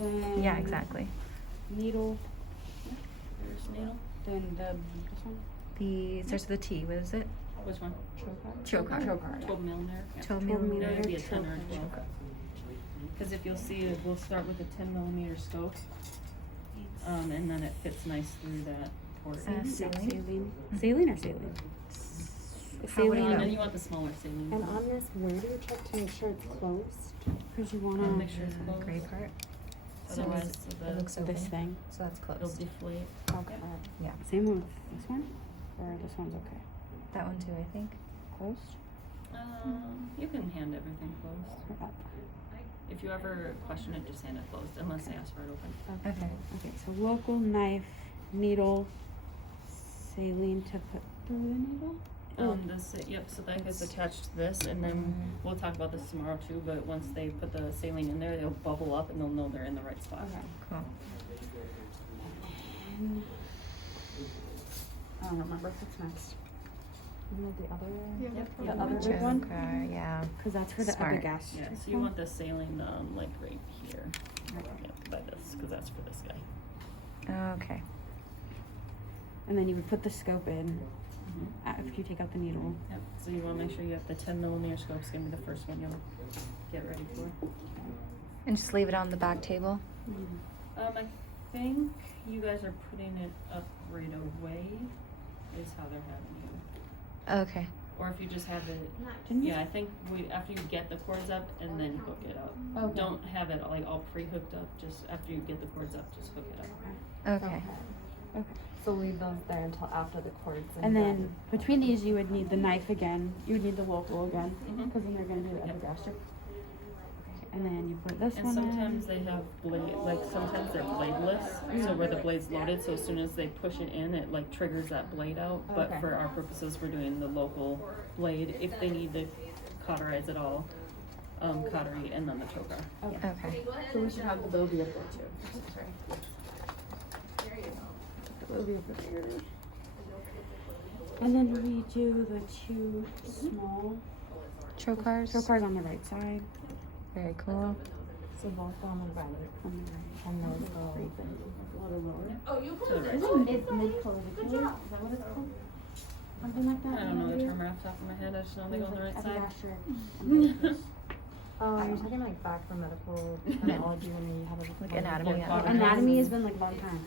Then Yeah, exactly. Needle. There's needle. Then this one. The starts with a T. What is it? Which one? Trocar. Trocar. 12 millimeter. Yeah. 12 12 millimeter. That would be a 10 or a trocar. 12. Because if you'll see, we'll start with a 10 millimeter scope, and then it fits nice through that port. Saline? Saline or saline? How would And you then know? you want the smaller saline. And on this, where do you check to make sure it's closed? Because you Wanna want make sure it's closed. Gray part. Otherwise, It looks to this open. thing. So that's it'll closed. deflate. Okay. Yeah. Same with this one? Or this one's okay? That one too, I think. Closed? You can hand everything closed. Or up? If you ever question it, just hand it closed, unless they ask for it open. Okay. Okay, so local knife, needle, saline to put through the needle? Yep, so that gets attached to this, and then we'll talk about this tomorrow too, but once they put the saline in there, they'll bubble up and they'll know they're in the right spot. Okay. Cool. And I don't remember what's next. You know the other one? Yep. The other big one? Trocar, yeah. Because that's for the Smart. epigastric Yeah, so you one. want the saline, like right here, Okay. yep, by this, cause that's for this guy. Okay. And then you would put the scope in after you take out the needle. Yep, so you wanna make sure you have the 10 millimeter scope's gonna be the first one you'll get ready for. And just leave it on the back table. I think you guys are putting it up right away, is how they're having you. Okay. Or if you just have it, Didn't you- yeah, I think after you get the cords up and then hook it up. Okay. Don't have it like all pre-hooked up, just after you get the cords up, just hook it up. Okay. Okay. So leave those there until after the cords. And then between these, you would need the knife again. You would need the local again, Mhm. because then they're gonna do the Yep. epigastric. And then you put this And one sometimes they have sometimes they're bladeless, so where the blade's loaded, so as soon as they push it in, it like triggers that blade out. But Okay. for our purposes, we're doing the local blade. If they need to cauterize it all, cautery and then the trocar. Okay. So we should have the Bobby up there too. Sorry. And then we do the two small Trocars. trocars on the right side. Very cool. So both on the right On the right. and those go a little lower. To the right. Isn't it mid-clavicular? Is that what it's called? Something like that? I don't know the term right off the top of my head, I just know they go on the right side. Epigastric. You're talking like back for medical terminology when you have a Like anatomy. Well, Anatomy has been like a long time.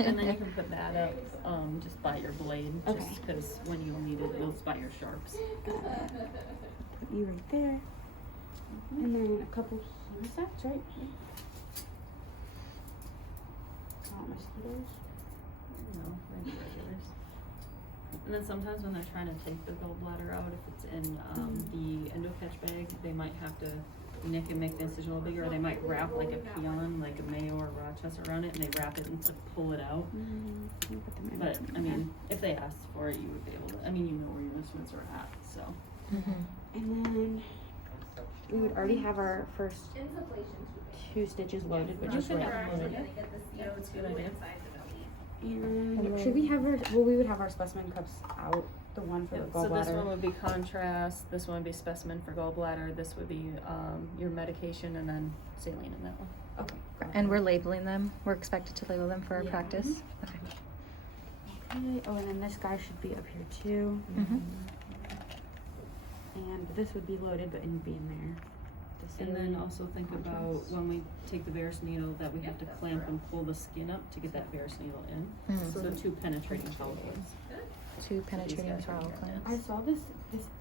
And then you can put that up, just by your blade, Okay. just because when you'll need it, it'll by your sharps. Put you right there. And then a couple hemostats, right? Mosquitoes. No, maybe regulars. And then sometimes when they're trying to take the gallbladder out, if it's in the endocatch bag, they might have to nick and make the incision a little bigger, or they might wrap like a peon, like a Mayo or Rochester around it, and they wrap it and to pull it out. But I mean, if they asked for it, you would be able to. I mean, you know where your instruments are at, so. And then we would already have our first 2 stitches loaded, which is great. Yeah, that's a good idea. And should we have our, well, we would have our specimen cups out, the one for the Yep, so this one gallbladder. would be contrast, this one would be specimen for gallbladder, this would be your medication, and then saline in that one. Okay. got it. And we're labeling them. We're expected to label them for our Yeah. practice. Okay. Okay. Oh, and then this guy should be up here too. And this would be loaded, but it would be in there. The And then saline also think about contrast. when we take the Varus needle that we have to clamp and pull the skin up to get that Varus needle in. So 2 penetrating follicles. 2 penetrating guys are follicle here. clamps. I saw this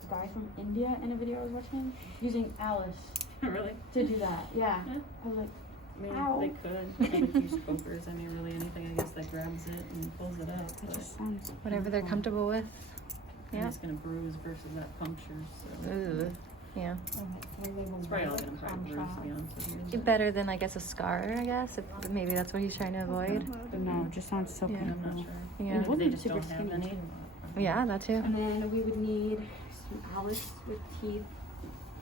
guy from India in a video I was watching using Alice Really? to do that. Yeah. Yeah. I was like, I mean, Ow. they could. They could use pokers. I mean, really anything, I guess, that grabs it and pulls it out. it But just sounds Whatever they're painful. comfortable with. and Yeah. it's gonna bruise versus that puncture, so. Ugh. Yeah. It's probably all gonna probably bruise, to be honest with you. Better than, I guess, a scar, I guess. If maybe that's what he's trying to avoid. But no, it just sounds so Yeah. I'm painful. not sure. Yeah. And if they Wasn't just super don't have skinny, any. too. Yeah, that too. And then we would need some Alice with teeth.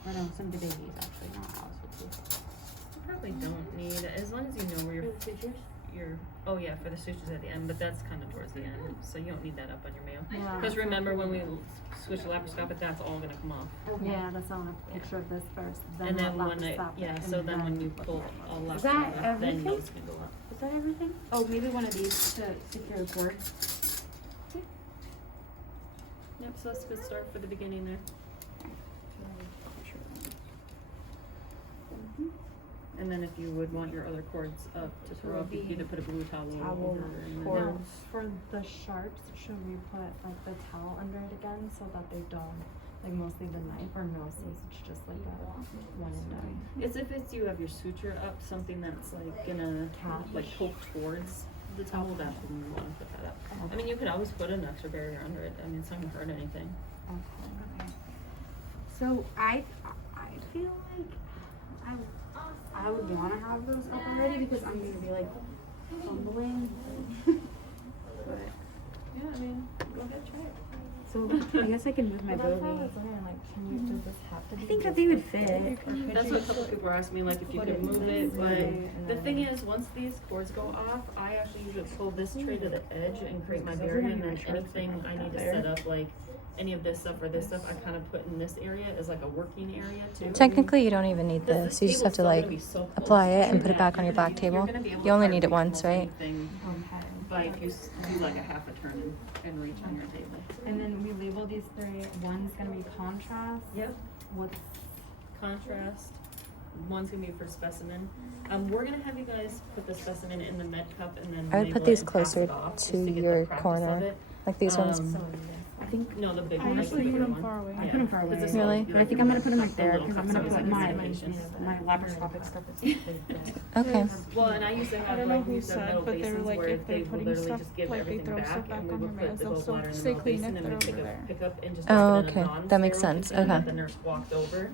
Or no, some babies actually, not Alice with teeth. You probably don't need, as long as you know where your your, oh yeah, for the sutures at the end, but that's kind of towards the end, so you don't need that up on your Mayo. Yeah. Because remember when we switch to laparoscopic, that's all gonna come off. Yeah, that's why I want a picture of this first, then And then when it, laparoscopic, yeah, and so then when you pull a Is that laparoscopic, then everything? those can go up. Is that everything? Oh, maybe one of these to secure the cord. Yep, so that's a good start for the beginning there. And then if you would want your other cords up to throw up, you could either put a blue towel over and then Now, for the sharps, should we put like the towel under it again so that they don't, like mostly the knife, or no, since it's just like a one and done? it's if it's you have your suture up, something that's like gonna like poke towards the towel, that's when you wanna put that up. I mean, you could always put an extra barrier under it, I mean, it's not gonna hurt anything. Okay. So I feel like I would want to have those up already because I'm gonna be like fumbling. But Yeah, I mean, go ahead, try it. so I guess I can move my That's why I Bowie. was wondering, like, does this have to be? I think that they would fit. That's what a couple people were asking me, like, if you could move it, but the thing is, once these cords go off, I actually usually pull this tray to the edge and create my barrier, and then anything I need to set up, like, any of this stuff or this stuff, I kind of put in this area as like a working area too. Technically, you don't even need Because this. You just have to table's like still gonna be so close apply it to and put it that, back on your back you're table. gonna be able You to only hardly need it reach once, almost right? anything Okay. by if you do like a half a turn and reach on your table. And then we label these three. One's gonna be contrast. Yep. What's Contrast. One's gonna be for specimen. We're gonna have you guys put the specimen in the med cup and then I would label put it these and pass closer it off, just to get the your practice corner. of it. Like these ones. so? I think No, the big I one. usually the put bigger 'em one. far away. I put them far 'Cause away. this Really? will- But I think I'm gonna put them like the there little because I'm cups gonna always put have my specifications. laparoscopic stuff. Okay. Well, and I used to I have don't know like who these said, middle but they were basins like, where if they they're would putting literally stuff, just give like they everything throw back stuff back and we on your would put meds, the they'll still gallbladder in the stay middle clean basin if and they're then over there. pick up and just Oh, dump it in a okay. non-sterile That makes sense. container that Okay. the nurse walked over.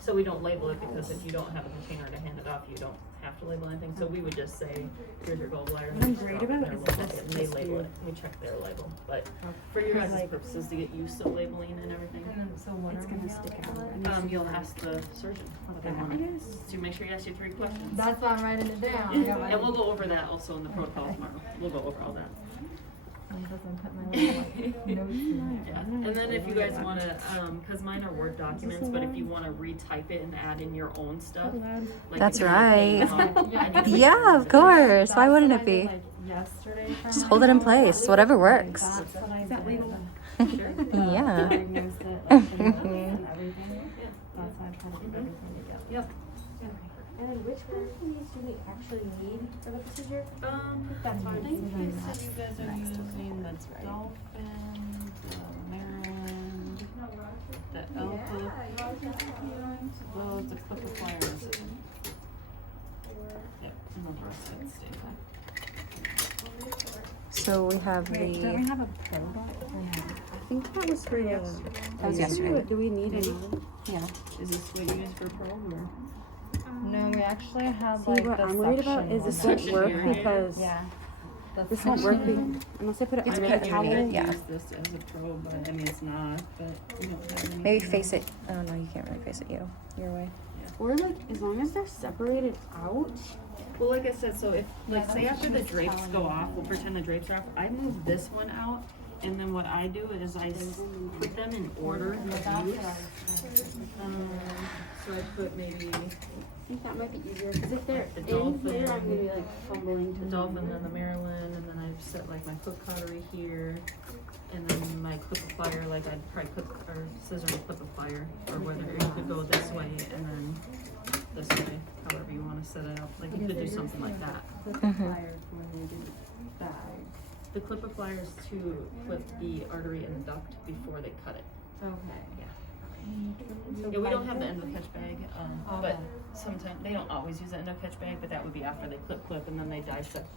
So we don't label it because if you don't have a container to hand it off, you don't have to label anything. So we would just say, here's your gallbladder. What I'm just great drop it in about their is little this bucket, and they is label weird. it. We check their label. But for your guys' like- purposes to get used to labeling and everything, And then, so what It's are we gonna gonna stick label out. it? And you'll ask the surgeon what they I want. guess. So make sure you ask your 3 questions. That's why I'm writing it down. And we'll go over that also in the protocol tomorrow. We'll go over all that. Because I'm putting my little like, notes in Yeah, there. and then if you guys wanna, cause mine are Word documents, but if you wanna retype it and add in your own stuff. Like That's if you wanna right. paint on- Yeah. and you Yeah, can of use it. course. That's Why wouldn't what it I be? did, like, yesterday for Just my hold it in job. place. Whatever works. That's what I Is that did. legal? Sure. Yeah. Diagnosed it, like, the notes and everything. Yeah. That's why I try to put everything together. Yep. And then which one of these do we actually need for the procedure? That's fine. I think you said you guys are next to using the That's right. Dolphin, the Maryland, the Alpha, as well as the Clipper Flyers. Yep, and then the rest of it stays. So we have Don't we the. have a pro doc? I think that was for That was yesterday. Do we need another? Yeah. Is this what you use for probe or? No, we actually had See, like what the I'm worried about suction is this one. won't Suction work irrigator? because Yeah. this won't work unless I put it It's under put the in towel. it, yeah. Use this as a probe, but I mean, it's not, but we don't have any. Maybe face it. Oh no, you can't really face it. Your way. Or like as long as they're separated out. Well, like I said, so if, like, Yeah, say that's after what the she was drapes telling go me. off, we'll pretend the drapes are off, I move this one out, and then what I do is I put them in order of use. So I put maybe I think that might be easier because if they're The in dolphin. here, I'm gonna be like fumbling to the Dolphin, then the Maryland, and then I set like my clip cautery here, and then my clip applier, like I'd probably clip, or scissor and clip applier, or whether you could go this way and then this way, however you wanna set it up, like you could do something like that. pliers when they do bag. The clip applier is to clip the artery and the duct before they cut it. Okay. Yeah, we don't have the endo catch bag, but sometimes, they don't always use the endo catch bag, but that would be after they clip, and then they dissect